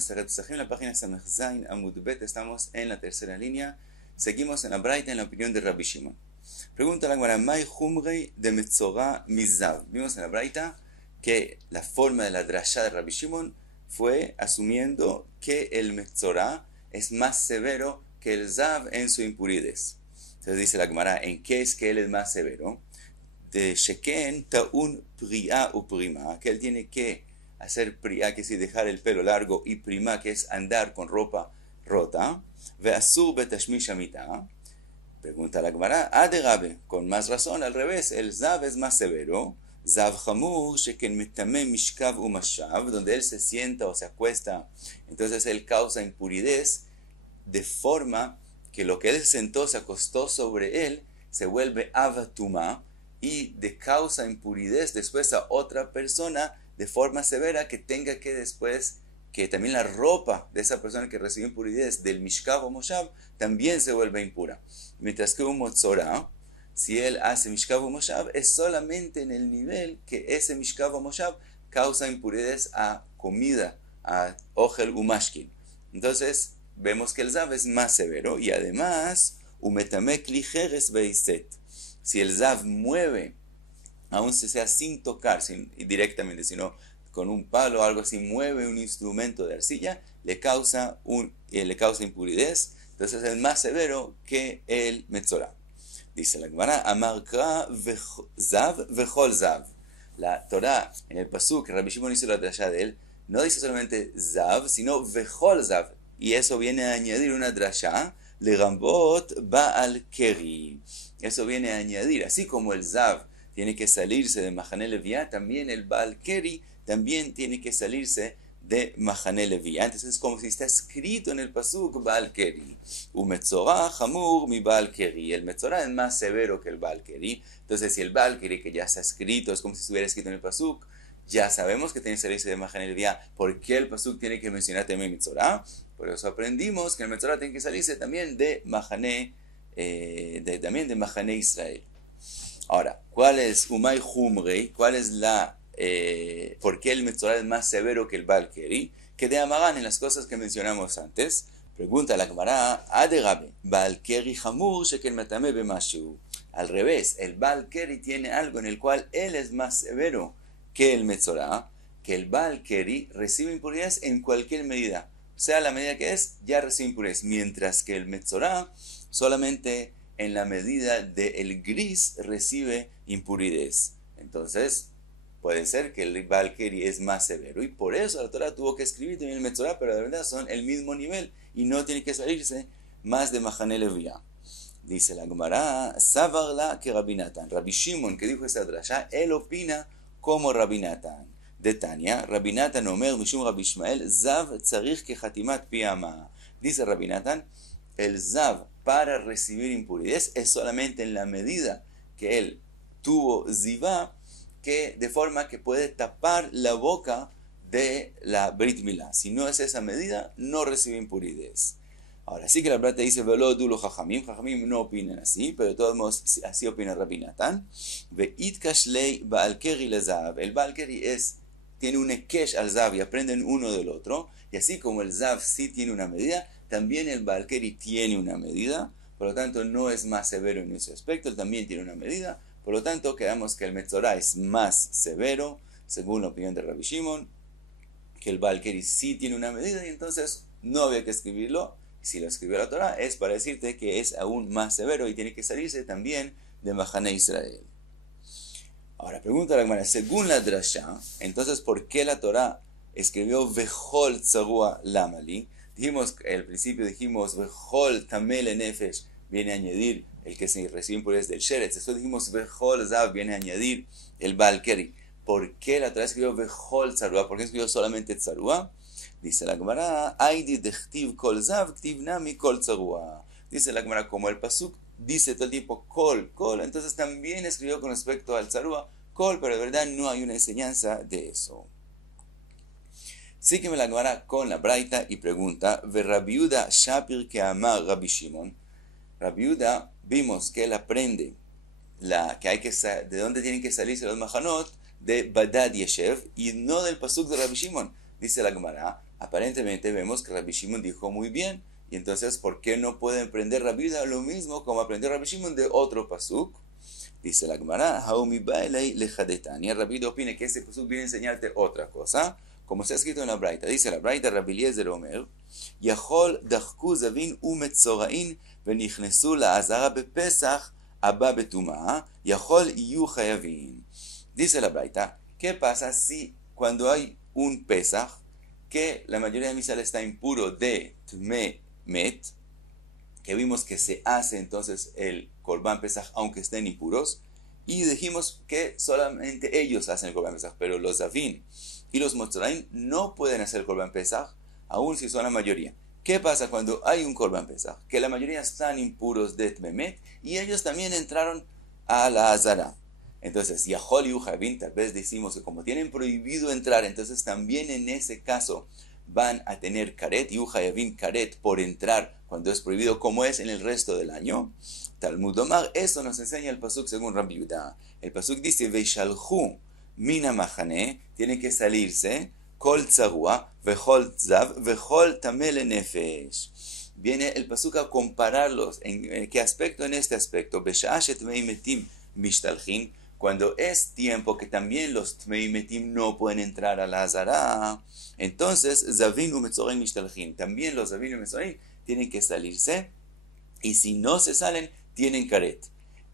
Masechet Pesachim, la página Samech Zain Amud Bet, estamos en la tercera línea. Seguimos en la Braita, en la opinión de Rabbi Shimon. Pregunta la Gemara, Mai Humrei de Metzorah Mizav. Vimos en la Braita que la forma de la drashá de Rabbi Shimon fue asumiendo que el Metzorah es más severo que el Zav en su impurez. Entonces dice la Gemara, ¿en qué es que él es más severo? De Sheken Ta'un Pri'a u Prima, que él tiene que hacer Pri'a, que es dejar el pelo largo, y Prima, que es andar con ropa rota. Ve'asur betashmish amita. Pregunta la Gemara, Aderabe, con más razón, al revés, el Zav es más severo. Zav Hamur, Sheken Metame Mishkav u Mashav, donde él se sienta o se acuesta, entonces él causa impurez, de forma que lo que él sentó, se acostó sobre él, se vuelve Avatuma, y de causa impurez después a otra persona de forma severa, que tenga que después, que también la ropa de esa persona que recibió impurez del Mishkav o Moshav también se vuelve impura. Mientras que un Motzorah, si él hace Mishkav o Moshav, es solamente en el nivel que ese Mishkav o Moshav causa impurez a comida, a Ochel u Mashkin. Entonces vemos que el Zav es más severo, y además Umetame Klijeres Beiset. Si el Zav mueve, aun sea sin tocar, directamente, sino con un palo o algo así, mueve un instrumento de arcilla, le causa impurez, entonces es más severo que el Metzorah. Dice la Gemara, Amarka Zav vechol Zav. La Torah, en el pasuk que Rabbi Shimon hizo la drashá de él, no dice solamente Zav, sino vechol Zav. Y eso viene a añadir una drashá, le Rambot Baal Keri. Eso viene a añadir, así como el Zav tiene que salirse de Mahané Leviá, también el Baal Keri también tiene que salirse de Mahané Leviá. Entonces es como si está escrito en el pasuk Baal Keri. Metzorah Hamur mi Baal Keri. El Metzorah es más severo que el Baal Keri. Entonces si el Baal Keri, que ya está escrito, es como si estuviera escrito en el pasuk, ya sabemos que tiene que salirse de Mahané Leviá. ¿Por qué el pasuk tiene que mencionar también Metzorah? Por eso aprendimos que el Metzorah tiene que salirse también de Mahané también de Mahané Israel. Ahora, ¿cuál es Umay Humrei? ¿Cuál es por qué el Metzorah es más severo que el Baal Keri? Que de Amagan en las cosas que mencionamos antes. Pregunta la Gemara, Aderabe, Baal Keri Hamur Sheken Metame Bemashu. Al revés, el Baal Keri tiene algo en el cual él es más severo que el Metzorah, que el Baal Keri recibe impurez en cualquier medida. O sea, la medida que es, ya recibe impurez. Mientras que el Metzorah solamente en la medida del gris recibe impurez. Entonces, puede ser que el Baal Keri es más severo. Y por eso la Torah tuvo que escribir también el Metzorah, pero de verdad son el mismo nivel y no tiene que salirse más de Mahané Leviá. Dice la Gemara, Savarla que Rabbi Natan. Rabbi Shimon, que dijo esta drashá, él opina como Rabbi Natan. De Tania, Rabbi Natan Omer, Mishum Rabbi Ishmael, Zav tzarich que Hatimat Piyama. Dice Rabbi Natan, el Zav para recibir impurez es solamente en la medida que él tuvo zivá, que de forma que puede tapar la boca de la Brit Milá. Si no es esa medida, no recibe impurez. Ahora sí que la Braita dice, Velo dulo Jajamim. Jajamim no opinan así, pero de todos modos así opina Rabbi Natan. Ve'it kashlei Baal Keri le Zav. El Baal Keri tiene un ekesh al Zav y aprenden uno del otro. Y así como el Zav sí tiene una medida, también el Baal Keri tiene una medida. Por lo tanto, no es más severo en ese aspecto. Él también tiene una medida. Por lo tanto, quedamos que el Metzorah es más severo, según la opinión de Rabbi Shimon, que el Baal Keri sí tiene una medida, y entonces no había que escribirlo. Si lo escribió la Torah, es para decirte que es aún más severo y tiene que salirse también de Mahané Israel. Ahora, pregunta la Gemara, según la drashá, entonces, ¿por qué la Torah escribió Vechol Tzarua Lamali? Al principio dijimos Vechol Tamel Nefesh, viene a añadir el que se recibe impurez del Sheretz. Después dijimos Vechol Zav, viene a añadir el Baal Keri. ¿Por qué la Torah escribió Vechol Tzarua? ¿Por qué escribió solamente Tzarua? Dice la Gemara, Aidi dechtiv kol Zav, ktiv nami kol Tzarua. Dice la Gemara, como el pasuk dice todo el tiempo Kol, entonces también escribió con respecto al Tzarua Kol, pero de verdad no hay una enseñanza de eso. Sígueme la Gemara con la Braita y pregunta, Ve Rabbi Yehuda Shapir que amar Rabbi Shimon. Rabbi Yehuda, vimos que él aprende de dónde tienen que salirse los mahanot, de Badad Yeshev, y no del pasuk de Rabbi Shimon. Dice la Gemara, Aparentemente vemos que Rabbi Shimon dijo muy bien. Y entonces, ¿por qué no puede aprender Rabbi Yehuda lo mismo como aprendió Rabbi Shimon de otro pasuk? Dice la Gemara, Haumi Bailei lejadetani. Rabbi Yehuda opina que ese pasuk viene a enseñarte otra cosa, como está escrito en la Braita. Dice la Braita, Rabbi Eliezer Omer, Yachol dachku zavin umetzorain venichnesu laazara bepesach abba betumah, Yachol iyu chayavin. Dice la Braita, ¿qué pasa si cuando hay un Pesach, que la mayoría de misal está impuro de Tme Met, que vimos que se hace entonces el Korban Pesach aunque estén impuros, y dijimos que solamente ellos hacen el Korban Pesach, pero los Zavin y los Motzoraim no pueden hacer el Korban Pesach, aun si son la mayoría. ¿Qué pasa cuando hay un Korban Pesach? Que la mayoría están impuros de Tme Met, y ellos también entraron a la Azara. Entonces, Yahol y Ujavin, tal vez decimos que como tienen prohibido entrar, entonces también en ese caso van a tener karet, y Ujavin karet por entrar cuando es prohibido, como es en el resto del año. Talmud Omar, eso nos enseña el pasuk según Rabbi Yehuda. El pasuk dice, Veishalchu mina machane, tiene que salirse, kol tzarua, vechol tzav, vechol tamele nefesh. Viene el pasuk a compararlos. ¿En qué aspecto? En este aspecto. Besha'ashet meimetim mishtalchin, cuando es tiempo que también los Tmei Metim no pueden entrar a la Azara, entonces Zavin u Metzoraim Mishtalchin, también los Zavin u Metzoraim tienen que salirse, y si no se salen, tienen karet.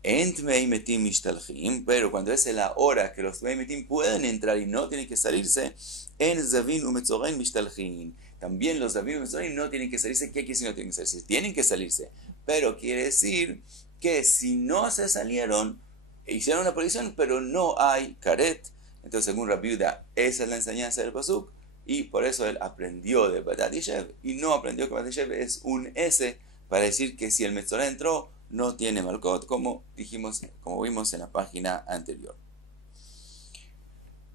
En Tmei Metim Mishtalchin, pero cuando es la hora que los Tmei Metim pueden entrar y no tienen que salirse, en Zavin u Metzoraim Mishtalchin, también los Zavin u Metzoraim no tienen que salirse. ¿Qué quiere decir no tienen que salirse? Tienen que salirse, pero quiere decir que si no se salieron, hicieron una prohibición, pero no hay karet. Entonces, según Rabbi Yehuda, esa es la enseñanza del pasuk, y por eso él aprendió de Badat Yeshev, y no aprendió que Badat Yeshev es un S, para decir que si el Metzorah entró, no tiene Malkot, como dijimos, como vimos en la página anterior.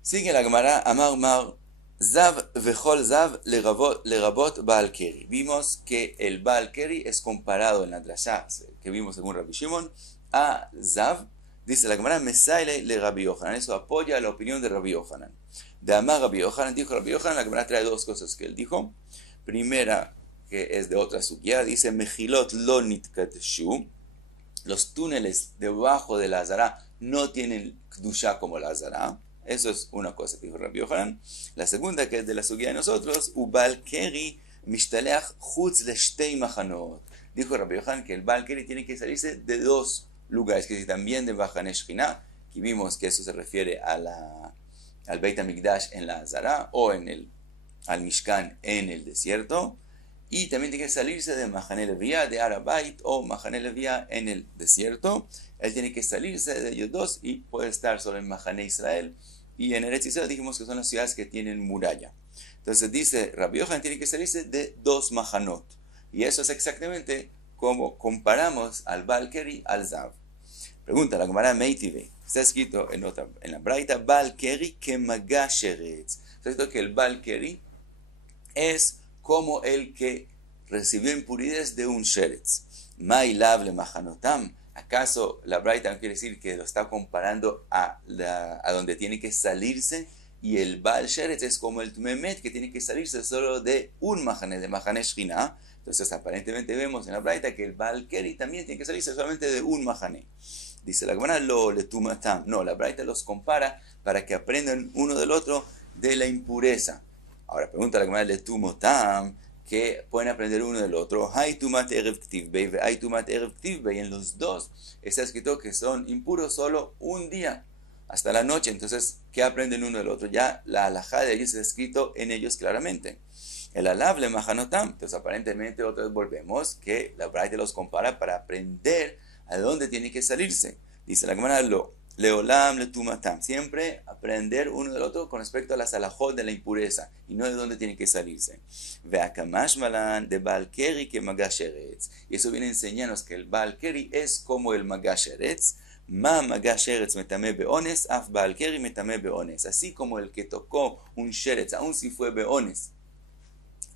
Sigue la Gemara, Amar Mar, Zav vechol Zav lerabot Baal Keri. Vimos que el Baal Keri es comparado en la drasha que vimos según Rabbi Shimon a Zav. Dice la Gemara, Mesaile le Rabbi Yohanan. Eso apoya la opinión de Rabbi Yohanan. De Amar Rabbi Yohanan, dijo Rabbi Yohanan, la Gemara trae dos cosas que él dijo. Primera, que es de otra sugia, dice, Mejilot lo nitkadeshu. Los túneles debajo de la Azara no tienen kdusha como la Azara. Eso es una cosa que dijo Rabbi Yohanan. La segunda, que es de la sugia de nosotros, Ubal Keri mishtaleach chutz le shtei machanot. Dijo Rabbi Yohanan que el Baal Keri tiene que salirse de dos lugares, que también de Machane Shechina, que vimos que eso se refiere a al Beit HaMikdash en la Azara, o al Mishkan en el desierto, y también tiene que salirse de Machane Levia, de Arabait, o Machane Levia en el desierto. Él tiene que salirse de ellos dos, y puede estar solo en Machane Israel, y en Eretz Israel dijimos que son las ciudades que tienen muralla. Entonces dice, Rabbi Yohanan tiene que salirse de dos Machanot, y eso es exactamente como comparamos al Baal Keri al Zav. Pregunta la Gemara Meitive. Está escrito en la Braita, Baal Keri que Magasheretz. Está escrito que el Baal Keri es como el que recibió impurezas de un Sheretz. Mailav le Mahanotam. ¿Acaso la Braita no quiere decir que lo está comparando a donde tiene que salirse? Y el Baal Sheretz es como el Tmemet, que tiene que salirse solo de un Mahane, de Mahane Shechina. Entonces aparentemente vemos en la Braita que el Baal Keri también tiene que salirse solamente de un Mahane. Dice la Gemara, lo le tumatam. No, la Braita los compara para que aprendan uno del otro de la impureza. Ahora pregunta la Gemara, le tumotam, que pueden aprender uno del otro. Hay tumat erev ktiv bey, hay tumat erev ktiv bey. En los dos está escrito que son impuros solo un día, hasta la noche. Entonces, ¿qué aprenden uno del otro? Ya la halajá de ellos está escrito en ellos claramente. El alav le mahanotam. Entonces, aparentemente, otra vez volvemos que la Braita los compara para aprender a dónde tiene que salirse. Dice la Gemara, leolam le tumatam. Siempre aprender uno del otro con respecto a las halajot de la impureza y no de dónde tiene que salirse. Ve'akamash malan de Baal Keri que Magasheretz. Y eso viene a enseñarnos que el Baal Keri es como el Magasheretz. Ma Magasheretz metame beones, af Baal Keri metame beones. Así como el que tocó un sheretz, aun si fue beones,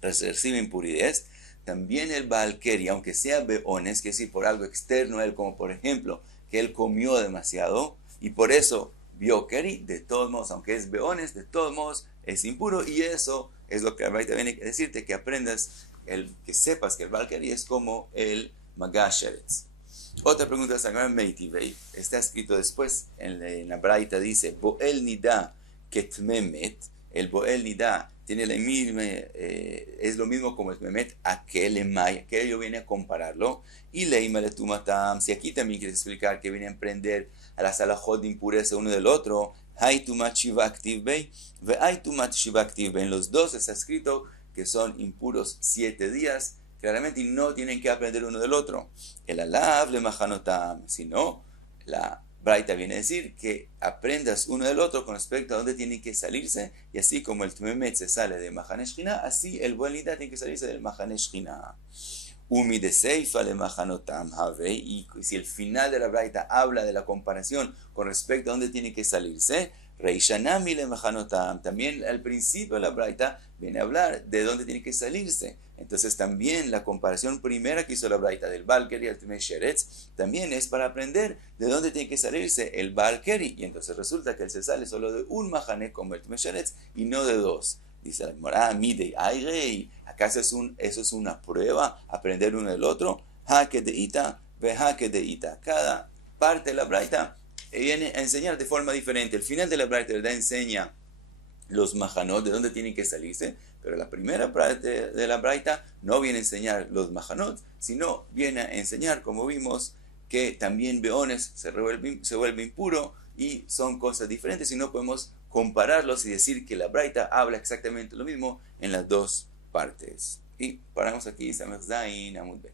recibe impurezas, también el Baal Keri, aunque sea beones, que es decir, por algo externo a él, como por ejemplo, que él comió demasiado, y por eso vio Keri, de todos modos, aunque es beones, de todos modos es impuro, y eso es lo que la Braita viene a decirte, que aprendas, que sepas que el Balkari es como el Magasheretz. Otra pregunta es la Meitivei. Está escrito después en la Braita, dice Boel Nida Ketmemet. El Boel Nida tiene la misma, es lo mismo como el Memet, aquello viene a compararlo. Y Leima le Tumatam, si aquí también quieres explicar que viene a emprender a la salahot de impureza uno del otro, Haitumat Shiva Aktiv Bey, Ve Haitumat Shiva Aktiv Bey. En los dos está escrito que son impuros 7 días, claramente, y no tienen que aprender uno del otro. El alav le majanotam, sino la Braita viene a decir que aprendas uno del otro con respecto a dónde tienen que salirse, y así como el Tmemet se sale de Mahaneshchina, así el Buenidad tiene que salirse del Mahaneshchina. Umi de Seifa le Mahanotam Have, y si el final de la Braita habla de la comparación con respecto a dónde tiene que salirse, Reishanami le Mahanotam, también al principio de la Braita viene a hablar de dónde tiene que salirse. Entonces también la comparación primera que hizo la Braita del Balkeri al Tmesheretz también es para aprender de dónde tiene que salirse el Balkeri, y entonces resulta que él se sale solo de un Mahane como el Tmesheretz y no de dos. Dice la Gemara, mide, ay rey, ¿acaso eso es una prueba, aprender uno del otro? Jaque de ita, ve jaque de ita. Cada parte de la Braita viene a enseñar de forma diferente. El final de la Braita enseña los mahanot, de dónde tienen que salirse, pero la primera parte de la Braita no viene a enseñar los mahanot, sino viene a enseñar, como vimos, que también beones se vuelve impuro y son cosas diferentes y no podemos compararlos y decir que la Braita habla exactamente lo mismo en las dos partes. Y paramos aquí, Samech Zayin Amud Bet.